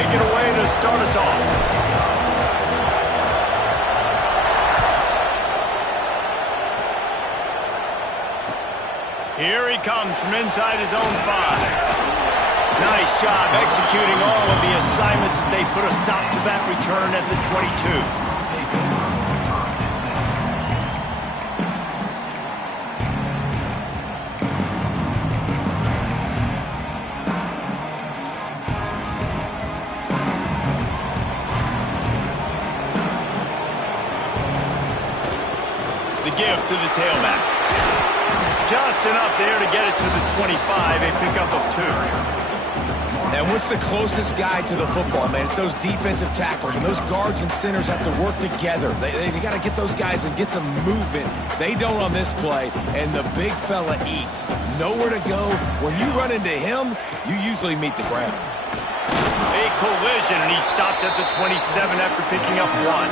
kick it away to start us off. Here he comes from inside his own 5. Nice job executing all of the assignments as they put a stop to that return at the 22. The give to the tailback. Just enough there to get it to the 25, a pickup of 2. And what's the closest guy to the football, man? It's those defensive tackles, and those guards and centers have to work together. They got to get those guys and get some movement. They don't on this play, and the big fella eats. Nowhere to go. When you run into him, you usually meet the ground. A collision, and he stopped at the 27 after picking up 1.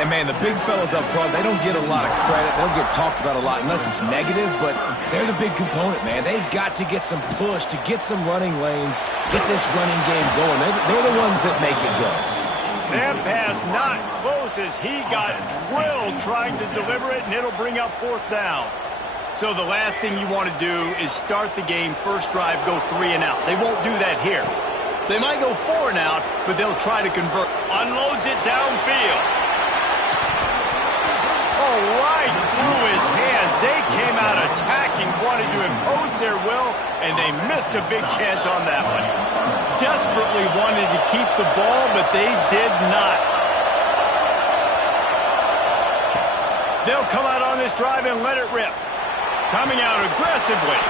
And, man, the big fellas up front, they don't get a lot of credit. They don't get talked about a lot unless it's negative, but they're the big component, man. They've got to get some push, to get some running lanes, get this running game going. They're the ones that make it go. That pass not close as he got drilled trying to deliver it, and it'll bring up 4th down. So the last thing you want to do is start the game, first drive, go 3 and out. They won't do that here. They might go 4 and out, but they'll try to convert. Unloads it downfield. Right through his hands. They came out attacking, wanted to impose their will, and they missed a big chance on that one. Desperately wanted to keep the ball, but they did not. They'll come out on this drive and let it rip. Coming out aggressively.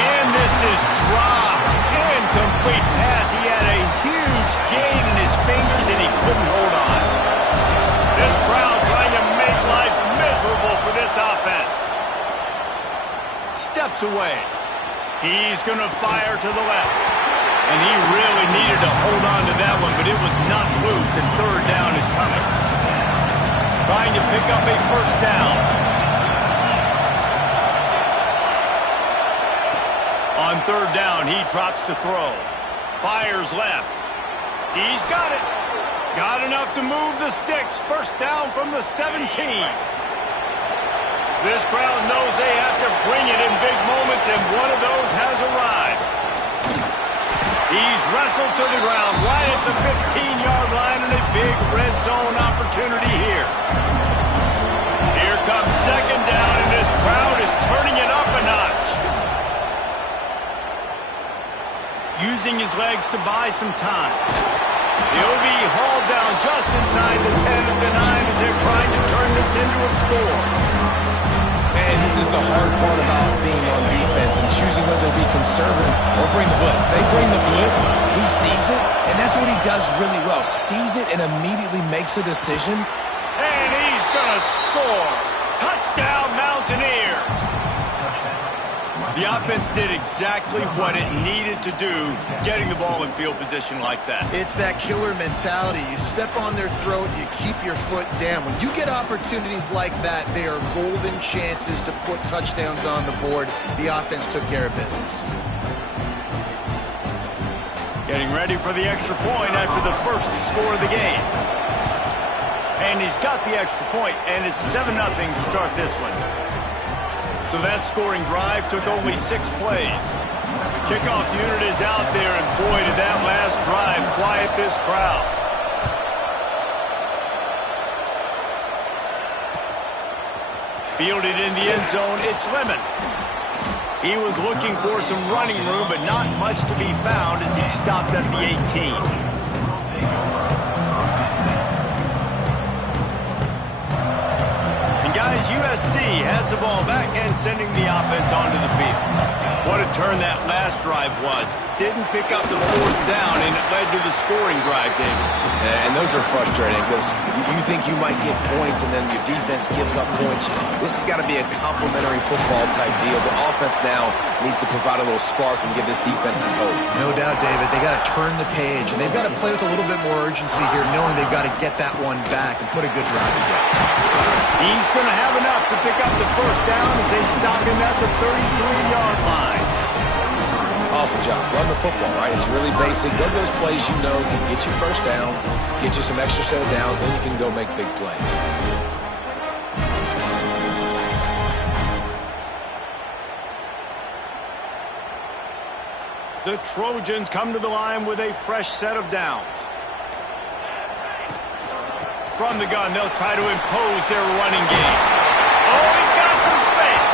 And this is dropped. Incomplete pass. He had a huge gain in his fingers, and he couldn't hold on. This crowd trying to make life miserable for this offense. Steps away. He's going to fire to the left. And he really needed to hold on to that one, but it was not loose, and 3rd down is coming. Trying to pick up a 1st down. On 3rd down, he drops to throw. Fires left. He's got it. Got enough to move the sticks. 1st down from the 17. This crowd knows they have to bring it in big moments, and one of those has arrived. He's wrestled to the ground right at the 15-yard line, and a big red zone opportunity here. Here comes 2nd down, and this crowd is turning it up a notch. Using his legs to buy some time. He'll be hauled down just inside the 10 of the 9 as they're trying to turn this into a score. Man, this is the hard part about being on defense and choosing whether to be conservative or bring the blitz. They bring the blitz, he sees it, and that's what he does really well. Sees it and immediately makes a decision. And he's going to score. Touchdown, Mountaineers. The offense did exactly what it needed to do, getting the ball in field position like that. It's that killer mentality. You step on their throat, you keep your foot down. When you get opportunities like that, they are golden chances to put touchdowns on the board. The offense took care of business. Getting ready for the extra point after the first score of the game. And he's got the extra point, and it's 7-0 to start this one. So that scoring drive took only 6 plays. The kickoff unit is out there, and boy, did that last drive quiet this crowd. Fielded in the end zone, it's Lemon. He was looking for some running room, but not much to be found as he stopped at the 18. Guys, USC has the ball back and sending the offense onto the field. What a turn that last drive was. Didn't pick up the 4th down, and it led to the scoring drive, David. And those are frustrating because you think you might get points, and then your defense gives up points. This has got to be a complementary football type deal. The offense now needs to provide a little spark and give this defense some hope. No doubt, David. They got to turn the page, and they've got to play with a little bit more urgency here, knowing they've got to get that one back and put a good drive together. He's going to have enough to pick up the 1st down as they stop him at the 33-yard line. awesome job. Run the football, right? It's really basic. Go to those plays you know can get you first downs, get you some extra set of downs, then you can go make big plays. The Trojans come to the line with a fresh set of downs. From the gun, they'll try to impose their running game. Oh, he's got some space.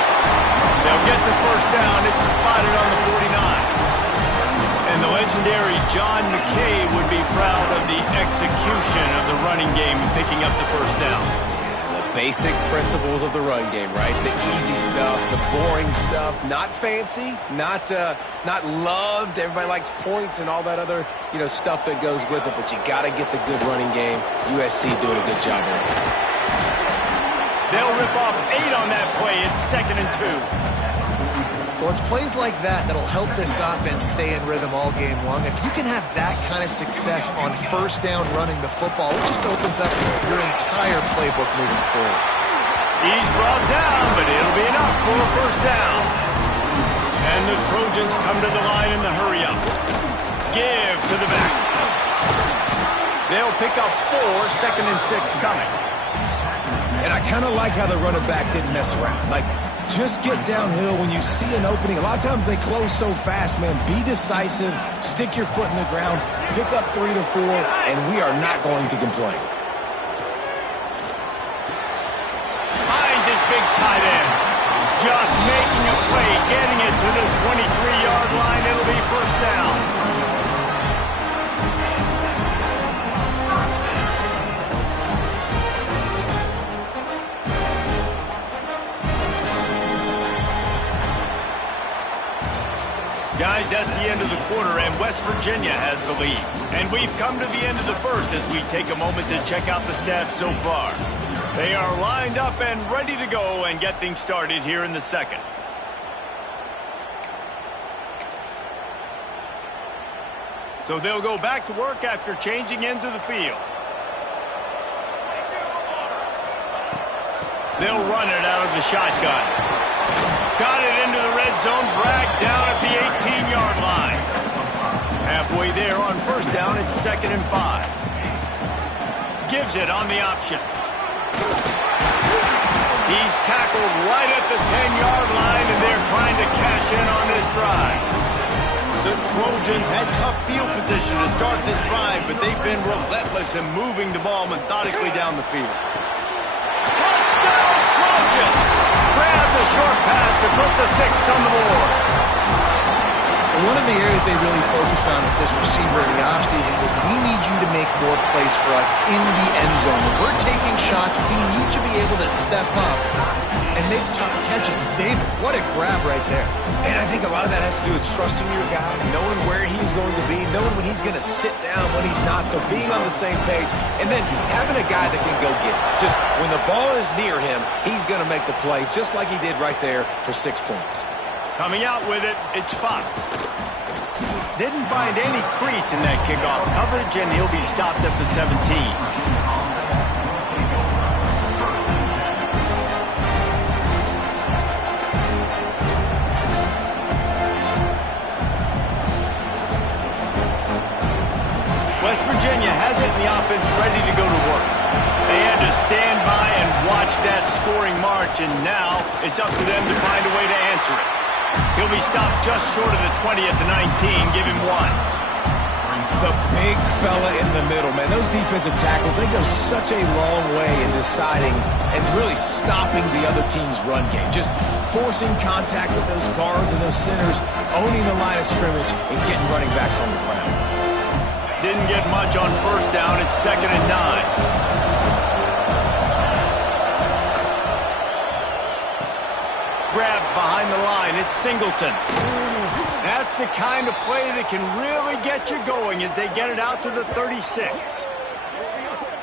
They'll get the first down. It's spotted on the 49. And the legendary John McKay would be proud of the execution of the running game and picking up the first down. Basic principles of the run game, right? The easy stuff, the boring stuff, not fancy, not loved. Everybody likes points and all that other, stuff that goes with it, but you got to get the good running game. USC doing a good job of it. They'll rip off 8 on that play. It's 2nd and 2. Well, it's plays like that that'll help this offense stay in rhythm all game long. If you can have that kind of success on first down running the football, it just opens up your entire playbook moving forward. He's brought down, but it'll be enough for a first down. And the Trojans come to the line in the hurry up. Give to the back. They'll pick up 4, 2nd and 6 coming. And I kind of like how the running back didn't mess around. Just get downhill when you see an opening. A lot of times they close so fast, man. Be decisive, stick your foot in the ground, pick up 3 to 4, and we are not going to complain. Finds his big tight end. Just making a play, getting it to the 23-yard line. It'll be first down. Guys, that's the end of the quarter, and West Virginia has the lead. And we've come to the end of the first as we take a moment to check out the stats so far. They are lined up and ready to go and get things started here in the second. So they'll go back to work after changing into the field. They'll run it out of the shotgun. Got it into the red zone, dragged down at the 18-yard line. Halfway there on first down, it's 2nd and 5. Gives it on the option. He's tackled right at the 10-yard line, and they're trying to cash in on this drive. The Trojans had tough field position to start this drive, but they've been relentless in moving the ball methodically down the field. Touchdown, Trojans! Grab the short pass to put the 6 on the board. One of the areas they really focused on with this receiver in the offseason was we need you to make more plays for us in the end zone. When we're taking shots, we need you to be able to step up and make tough catches. David, what a grab right there. And I think a lot of that has to do with trusting your guy, knowing where he's going to be, knowing when he's going to sit down, when he's not. So being on the same page, and then having a guy that can go get it. Just when the ball is near him, he's going to make the play, just like he did right there for 6 points. Coming out with it, it's Fox. Didn't find any crease in that kickoff coverage, and he'll be stopped at the 17. West Virginia has it, and the offense ready to go to work. They had to stand by and watch that scoring march, and now it's up to them to find a way to answer it. He'll be stopped just short of the 20 at the 19. Give him 1. The big fella in the middle, man. Those defensive tackles, they go such a long way in deciding and really stopping the other team's run game. Just forcing contact with those guards and those centers, owning the line of scrimmage, and getting running backs on the ground. Didn't get much on first down. It's 2nd and 9. Grabbed behind the line. It's Singleton. That's the kind of play that can really get you going as they get it out to the 36.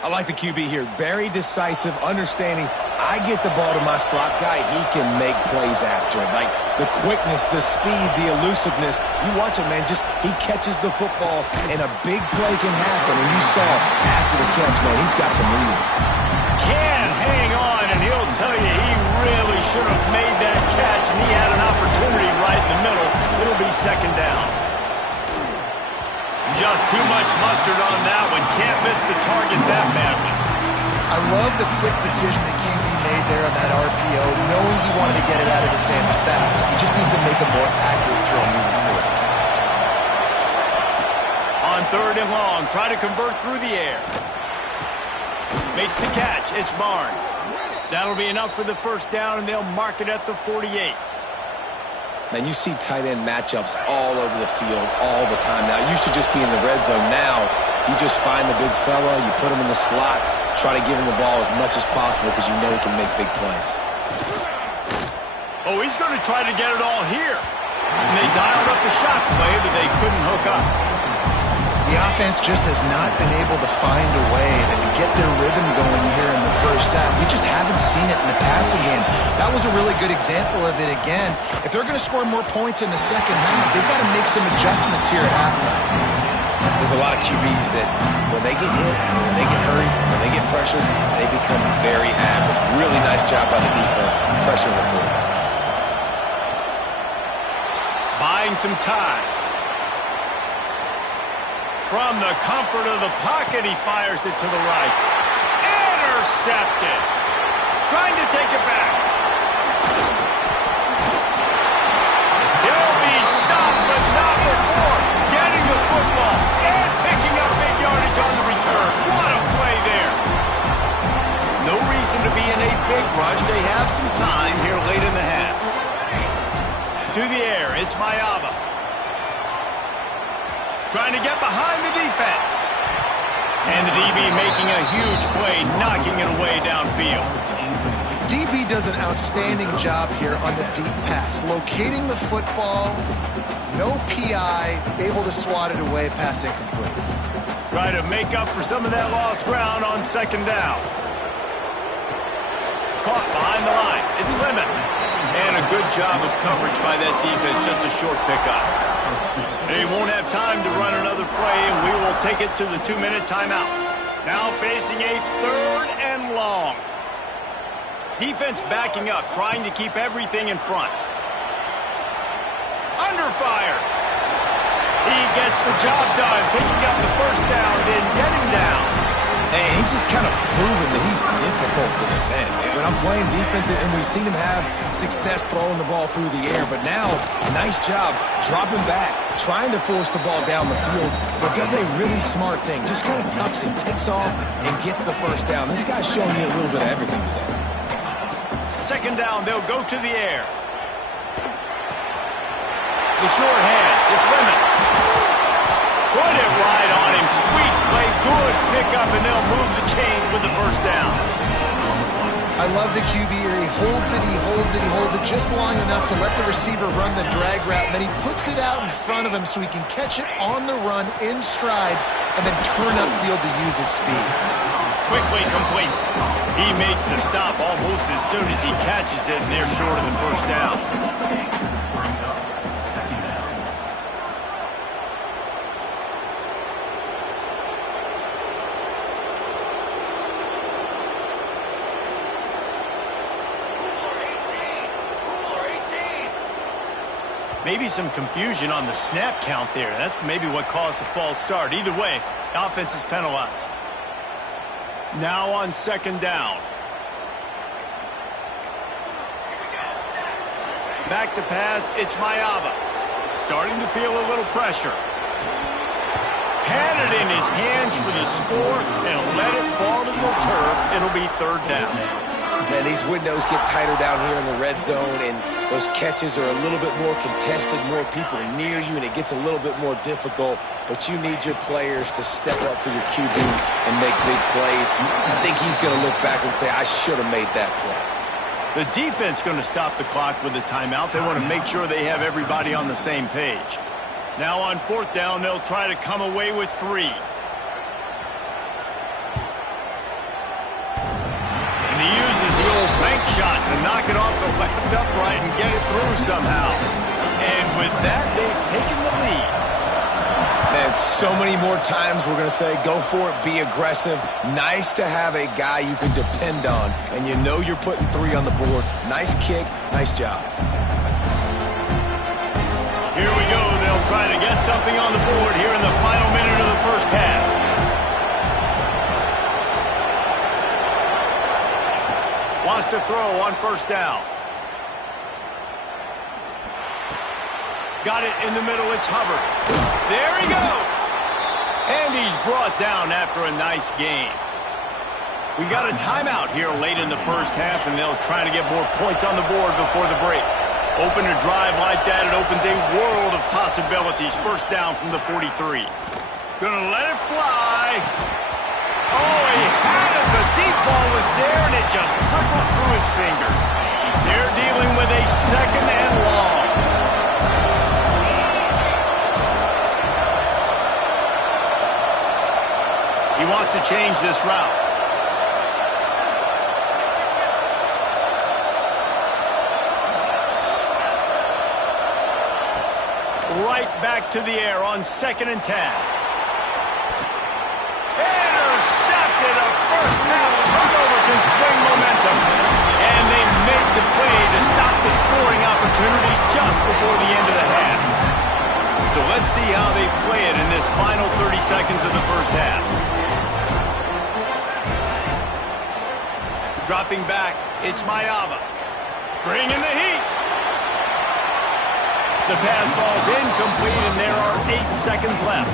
I like the QB here. Very decisive, understanding I get the ball to my slot guy, he can make plays after it. Like the quickness, the speed, the elusiveness. You watch him, man, just he catches the football and a big play can happen. And you saw after the catch, man, he's got some wheels. Can't hang on, and he'll tell you he really should have made that catch, and he had an opportunity right in the middle. It'll be 2nd down. just too much mustard on that one. Can't miss the target that badly. I love the quick decision that QB made there on that RPO, knowing he wanted to get it out of his hands fast. He just needs to make a more accurate throw moving forward. On 3rd and long, try to convert through the air. Makes the catch. It's Barnes. That'll be enough for the first down, and they'll mark it at the 48. Man, you see tight end matchups all over the field all the time now. It used to just be in the red zone. Now, you just find the big fella, you put him in the slot, try to give him the ball as much as possible because you know he can make big plays. Oh, he's going to try to get it all here. And they dialed up the shot play, but they couldn't hook up. The offense just has not been able to find a way to get their rhythm going here in the first half. We just haven't seen it in the passing game. That was a really good example of it again. If they're going to score more points in the second half, they've got to make some adjustments here at halftime. There's a lot of QBs that when they get hit, when they get hurried, when they get pressured, they become very average. Really nice job by the defense pressuring the quarterback. Buying some time. From the comfort of the pocket, he fires it to the right. Intercepted. Trying to take it back. He'll be stopped, but not before getting the football and picking up big yardage on the return. What a play there. No reason to be in a big rush. They have some time here late in the half. To the air, it's Mayava. Trying to get behind the defense. And the DB making a huge play, knocking it away downfield. DB does an outstanding job here on the deep pass. Locating the football, no PI, able to swat it away, pass incomplete. Try to make up for some of that lost ground on 2nd down. Caught behind the line. It's Lemon. And a good job of coverage by that defense, just a short pickup. They won't have time to run another play, and we will take it to the 2-minute timeout. Now facing a 3rd and long. Defense backing up, trying to keep everything in front. Under fire. He gets the job done, picking up the first down, then getting down. And he's just kind of proven that he's difficult to defend. When I'm playing defense, and we've seen him have success throwing the ball through the air, but now, nice job dropping back, trying to force the ball down the field, but does a really smart thing. Just kind of tucks it, takes off, and gets the first down. This guy's showing you a little bit of everything today. 2nd down, they'll go to the air. The short hands, it's Lemon. Put it right on him. Sweet play, good pickup, and they'll move the chains with the first down. I love the QB here. He holds it, he holds it, he holds it just long enough to let the receiver run the drag route, and then he puts it out in front of him so he can catch it on the run in stride and then turn upfield to use his speed. Quickly complete. He makes the stop almost as soon as he catches it, and they're short of the first down. Maybe some confusion on the snap count there. That's maybe what caused the false start. Either way, the offense is penalized. Now on 2nd down. Back to pass, it's Mayava. Starting to feel a little pressure. Had it in his hands for the score and let it fall to the turf. It'll be 3rd down. Man, these windows get tighter down here in the red zone, and those catches are a little bit more contested, more people near you, and it gets a little bit more difficult. But you need your players to step up for your QB and make big plays. I think he's going to look back and say, I should have made that play. The defense going to stop the clock with a timeout. They want to make sure they have everybody on the same page. Now on 4th down, they'll try to come away with 3. And he uses the old bank shot to knock it off the left upright and get it through somehow. And with that, they've taken the lead. Man, so many more times we're going to say, go for it, be aggressive. Nice to have a guy you can depend on, and you know you're putting 3 on the board. Nice kick, nice job. Here we go. They'll try to get something on the board here in the final minute to throw on first down. Got it in the middle. It's Hubbard. There he goes. And he's brought down after a nice gain. We got a timeout here late in the first half, and they'll try to get more points on the board before the break. Open a drive like that, it opens a world of possibilities. First down from the 43. Gonna let it fly. Oh, he had it. The deep ball was there, and it just trickled through his fingers. They're dealing with a second and long. He wants to change this route. Right back to the air on 2nd and 10. Intercepted. A first half turnover can swing momentum. And they make the play to stop the scoring opportunity just before the end of the half. So let's see how they play it in this final 30 seconds of the first half. Dropping back, it's Mayava. Bringing the heat. The pass falls incomplete, and there are 8 seconds left.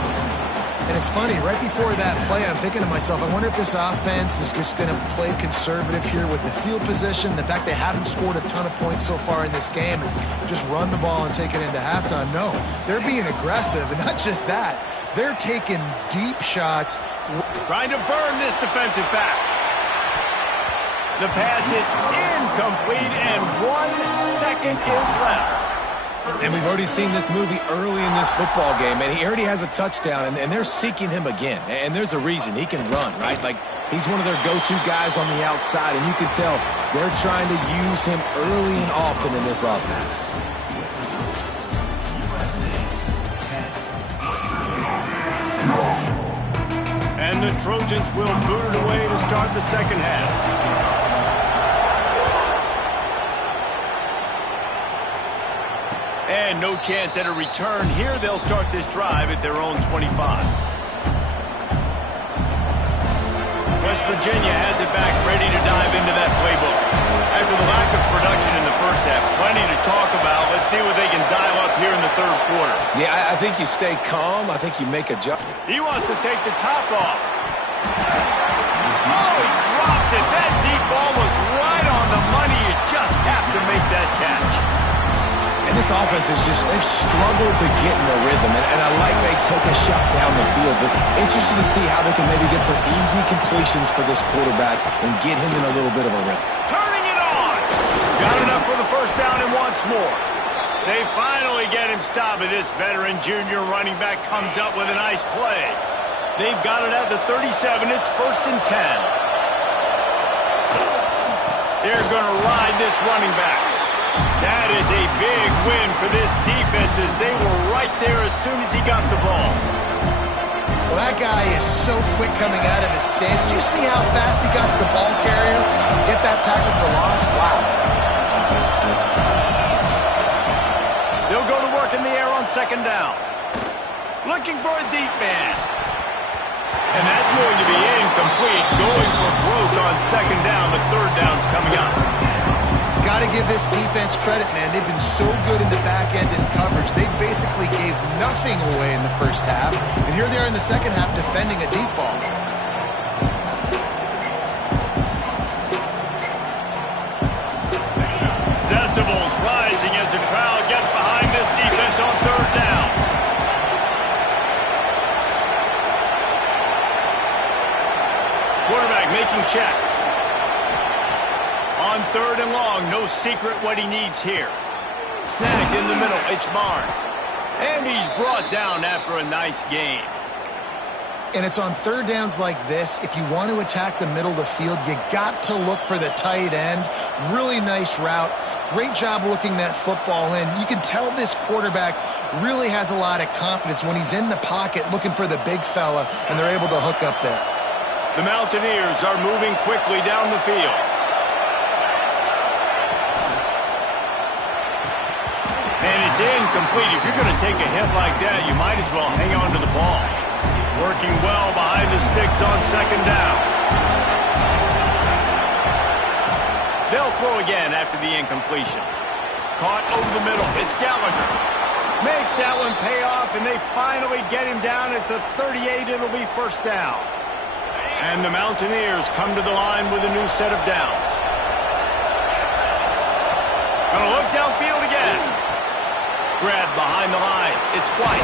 And it's funny, right before that play, I'm thinking to myself, I wonder if this offense is just going to play conservative here with the field position, the fact they haven't scored a ton of points so far in this game, and just run the ball and take it into halftime. No, they're being aggressive, and not just that, they're taking deep shots. Trying to burn this defensive back. The pass is incomplete, and 1 second is left. And we've already seen this movie early in this football game, and he already has a touchdown, and they're seeking him again. And there's a reason. He can run, right? Like, he's one of their go-to guys on the outside, and you can tell they're trying to use him early and often in this offense. And the Trojans will boot it away to start the second half. And no chance at a return here. They'll start this drive at their own 25. West Virginia has it back, ready to dive into that playbook. After the lack of production in the first half, plenty to talk about. Let's see what they can dial up here in the third quarter. Yeah, I think you stay calm. I think you make a jump. He wants to take the top off. Oh, he dropped it. That deep ball was right on the money. You just have to make that catch. And this offense is just, they've struggled to get in the rhythm. And I like they take a shot down the field, but interested to see how they can maybe get some easy completions for this quarterback and get him in a little bit of a rhythm. Turning it on. Got enough for the first down and wants more. They finally get him stopped, and this veteran junior running back comes up with a nice play. They've got it at the 37. It's 1st and 10. They're going to ride this running back. That is a big win for this defense, as they were right there as soon as he got the ball. Well, that guy is so quick coming out of his stance. Did you see how fast he got to the ball carrier? Get that tackle for loss? Wow. They'll go to work in the air on 2nd down. Looking for a deep man. And that's going to be incomplete. Going for broke on 2nd down, but 3rd down's coming up. Got to give this defense credit, man. They've been so good in the back end in coverage. They basically gave nothing away in the first half. And here they are in the second half defending a deep ball. Decibels rising as the crowd gets behind this defense on 3rd down. Quarterback making checks. On 3rd and long, no secret what he needs here. Snag in the middle, it's Barnes. And he's brought down after a nice gain. And it's on 3rd downs like this. If you want to attack the middle of the field, you got to look for the tight end. Really nice route. Great job looking that football in. You can tell this quarterback really has a lot of confidence when he's in the pocket looking for the big fella, and they're able to hook up there. The Mountaineers are moving quickly down the field. And it's incomplete. If you're going to take a hit like that, you might as well hang on to the ball. Working well behind the sticks on 2nd down. They'll throw again after the incompletion. Caught over the middle. It's Gallagher. Makes that one pay off, and they finally get him down at the 38. It'll be first down. And the Mountaineers come to the line with a new set of downs. Gonna look downfield again. Grab behind the line. It's White.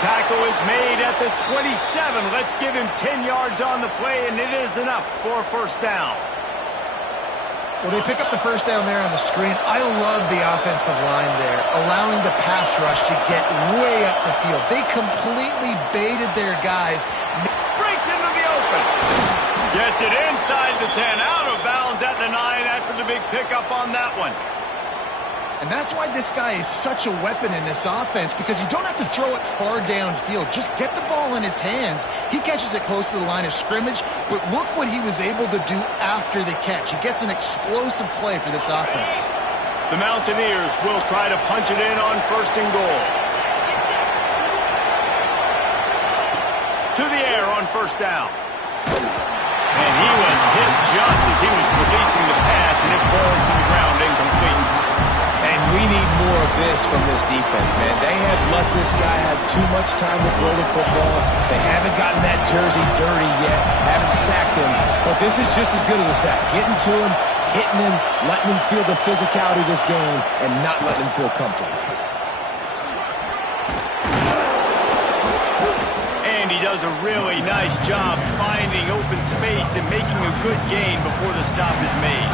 Tackle is made at the 27. Let's give him 10 yards on the play, and it is enough for a first down. Well, they pick up the first down there on the screen. I love the offensive line there, allowing the pass rush to get way up the field. They completely baited their guys. Breaks into the open. Gets it inside the 10, out of bounds at the 9 after the big pickup on that one. And that's why this guy is such a weapon in this offense, because you don't have to throw it far downfield. Just get the ball in his hands. He catches it close to the line of scrimmage, but look what he was able to do after the catch. He gets an explosive play for this offense. The Mountaineers will try to punch it in on first and goal. To the air on first down. And he was hit just as he was releasing the pass, and it falls to the ground incomplete. And we need more of this from this defense, man. They have let this guy have too much time to throw the football. They haven't gotten that jersey dirty yet, haven't sacked him. But this is just as good as a sack. Getting to him, hitting him, letting him feel the physicality of this game, and not letting him feel comfortable. And he does a really nice job finding open space and making a good gain before the stop is made.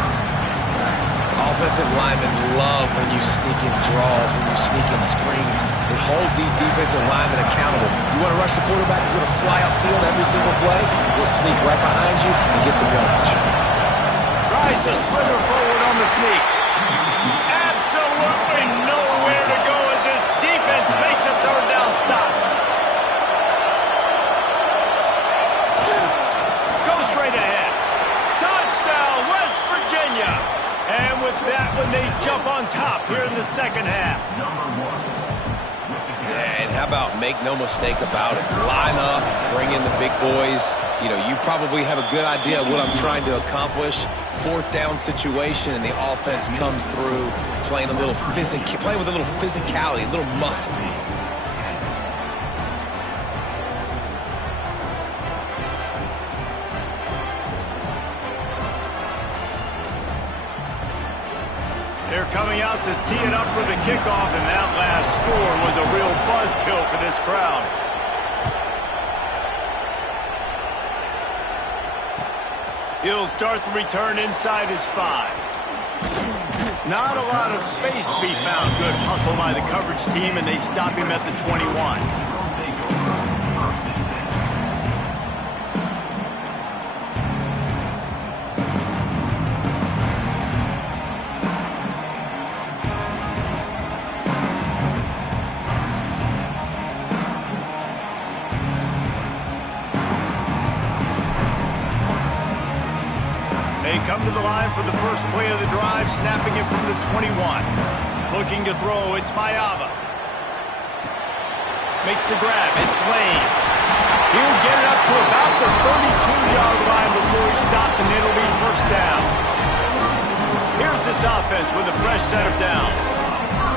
Offensive linemen love when you sneak in draws, when you sneak in screens. It holds these defensive linemen accountable. You want to rush the quarterback, you want to fly upfield every single play, we'll sneak right behind you and get some yardage. Tries to slither forward on the sneak. Absolutely nowhere to go as this defense makes a third down stop. Go straight ahead. Touchdown, West Virginia. And with that one, they jump on top here in the second half. Yeah, and how about make no mistake about it. Line up, bring in the big boys. You know, you probably have a good idea of what I'm trying to accomplish. Fourth down situation, and the offense comes through playing with a little physicality, a little muscle. They're coming out to tee it up for the kickoff, and that last score was a real buzzkill for this crowd. He'll start the return inside his 5. Not a lot of space to be found. Good hustle by the coverage team, and they stop him at the 21. Come to the line for the first play of the drive, snapping it from the 21. Looking to throw, it's Mayava. Makes the grab, it's Lane. He'll get it up to about the 32-yard line before he stopped, and it'll be first down. Here's this offense with a fresh set of downs.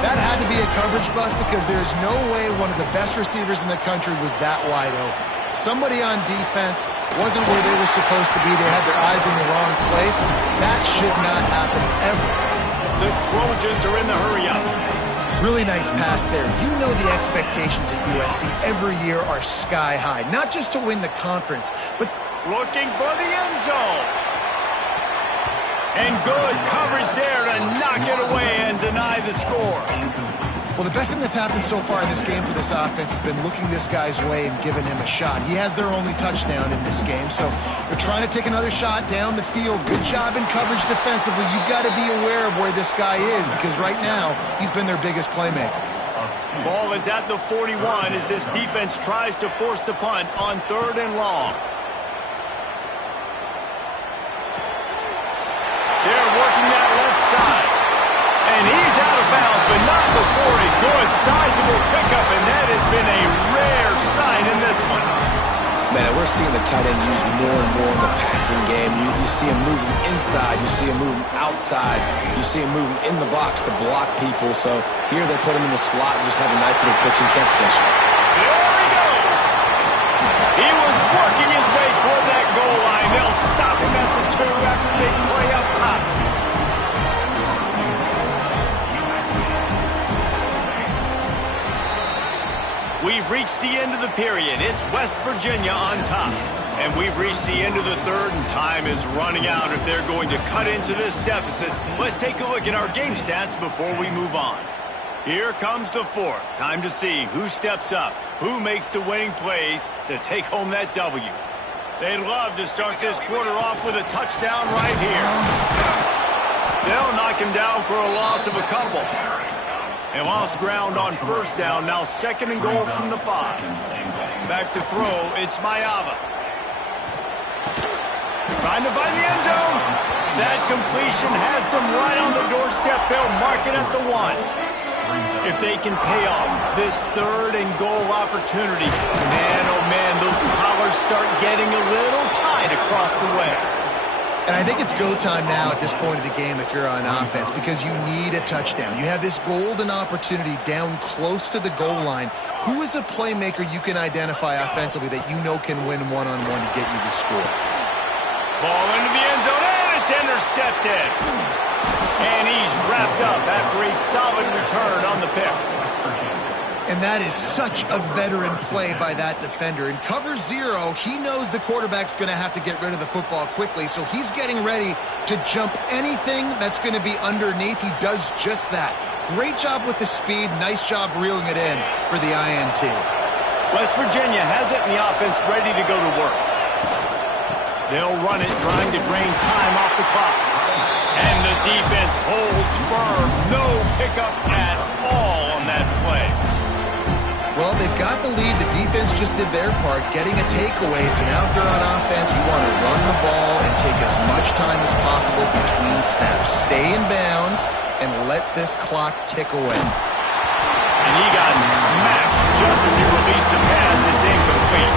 That had to be a coverage bust, because there's no way one of the best receivers in the country was that wide open. Somebody on defense wasn't where they were supposed to be. They had their eyes in the wrong place. That should not happen ever. The Trojans are in the hurry-up. Really nice pass there. You know the expectations at USC every year are sky high. Not just to win the conference, but looking for the end zone. And good coverage there to knock it away and deny the score. Well, the best thing that's happened so far in this game for this offense has been looking this guy's way and giving him a shot. He has their only touchdown in this game, so they're trying to take another shot down the field. Good job in coverage defensively. You've got to be aware of where this guy is, because right now he's been their biggest playmaker. Ball is at the 41 as this defense tries to force the punt on 3rd and long. They're working that left side. And he's out of bounds, but not before a good, sizable pickup, and that has been a rare sign in this one. Man, we're are seeing the tight end used more and more in the passing game. You see him moving inside. You see him moving outside. You see him moving in the box to block people. So here they put him in the slot and just have a nice little pitch and catch session. There he goes. He was working his way toward that goal line. They'll stop him at the 2 after a big play up top. We've reached the end of the period. It's West Virginia on top. And we've reached the end of the third, and time is running out if they're going to cut into this deficit. Let's take a look at our game stats before we move on. Here comes the fourth. Time to see who steps up, who makes the winning plays to take home that W. They'd love to start this quarter off with a touchdown right here. They'll knock him down for a loss of a couple. They lost ground on first down, now 2nd and goal from the 5. Back to throw, it's Mayava. Trying to find the end zone. That completion has them right on the doorstep. They'll mark it at the 1. If they can pay off this 3rd and goal opportunity, man, oh man, those collars start getting a little tight across the way. And I think it's go time now at this point of the game if you're on offense, because you need a touchdown. You have this golden opportunity down close to the goal line. Who is a playmaker you can identify offensively that you know can win one-on-one to get you the score? Ball into the end zone, and it's intercepted. And he's wrapped up after a solid return on the pick. And that is such a veteran play by that defender. In cover 0, he knows the quarterback's going to have to get rid of the football quickly, so he's getting ready to jump anything that's going to be underneath. He does just that. Great job with the speed. Nice job reeling it in for the INT. West Virginia has it in the offense ready to go to work. They'll run it, trying to drain time off the clock. And the defense holds firm. No pickup at all on that play. Well, they've got the lead. The defense just did their part, getting a takeaway. So now if they're on offense, you want to run the ball and take as much time as possible between snaps. Stay in bounds and let this clock tick away. And he got smacked just as he released the pass. It's incomplete.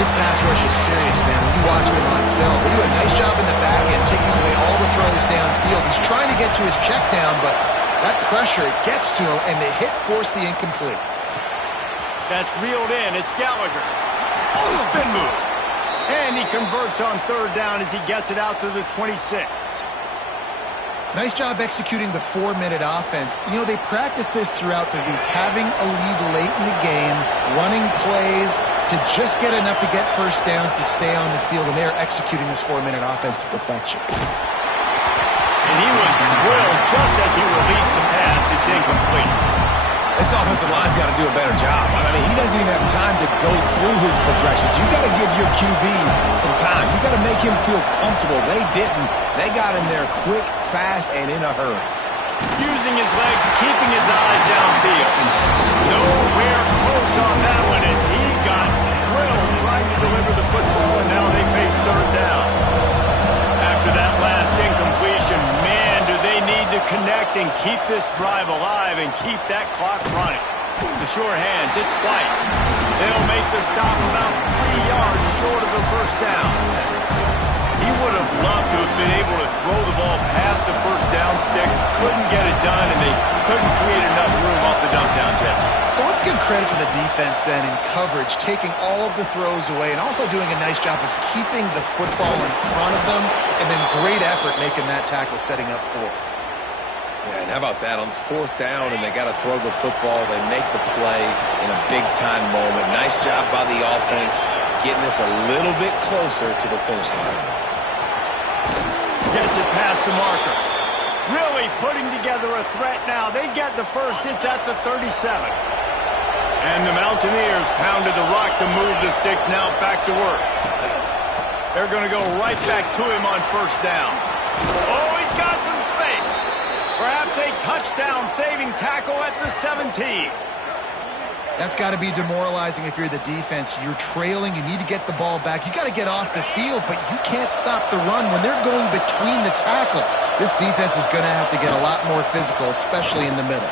This pass rush is serious, man. When you watch them on film, they do a nice job in the back end, taking away all the throws downfield. He's trying to get to his check down, but that pressure gets to him, and the hit forced the incomplete. That's reeled in. It's Gallagher. Oh, spin move. And he converts on 3rd down as he gets it out to the 26. Nice job executing the 4-minute offense. You know, they practice this throughout the week, having a lead late in the game, running plays to just get enough to get first downs to stay on the field, and they're executing this 4-minute offense to perfection. And he was drilled just as he released the pass. It's incomplete. This offensive line's got to do a better job. I mean, he doesn't even have time to go through his progressions. You got to give your QB some time. You got to make him feel comfortable. They didn't. They got in there quick, fast, and in a hurry. Using his legs, keeping his eyes downfield. Nowhere close on that one as he got drilled trying to deliver the football, and now they face 3rd down. After that last incompletion, man, do they need to connect and keep this drive alive and keep that clock running. The sure hands, it's White. They'll make the stop about 3 yards short of the first down. He would have loved to have been able to throw the ball past the first down sticks, couldn't get it done, and they couldn't create enough room off the dump down, Jesse. So let's give credit to the defense then in coverage, taking all of the throws away and also doing a nice job of keeping the football in front of them, and then great effort making that tackle, setting up 4th. Yeah, and how about that? On 4th down, and they got to throw the football. They make the play in a big-time moment. Nice job by the offense, getting this a little bit closer to the finish line. Gets it past the marker. Really putting together a threat now. They get the first. It's at the 37. And the Mountaineers pounded the rock to move the sticks. Now back to work. They're going to go right back to him on 1st down. Oh, he's got some space. Perhaps a touchdown-saving tackle at the 17. That's got to be demoralizing if you're the defense. You're trailing. You need to get the ball back. You got to get off the field, but you can't stop the run when they're going between the tackles. This defense is going to have to get a lot more physical, especially in the middle.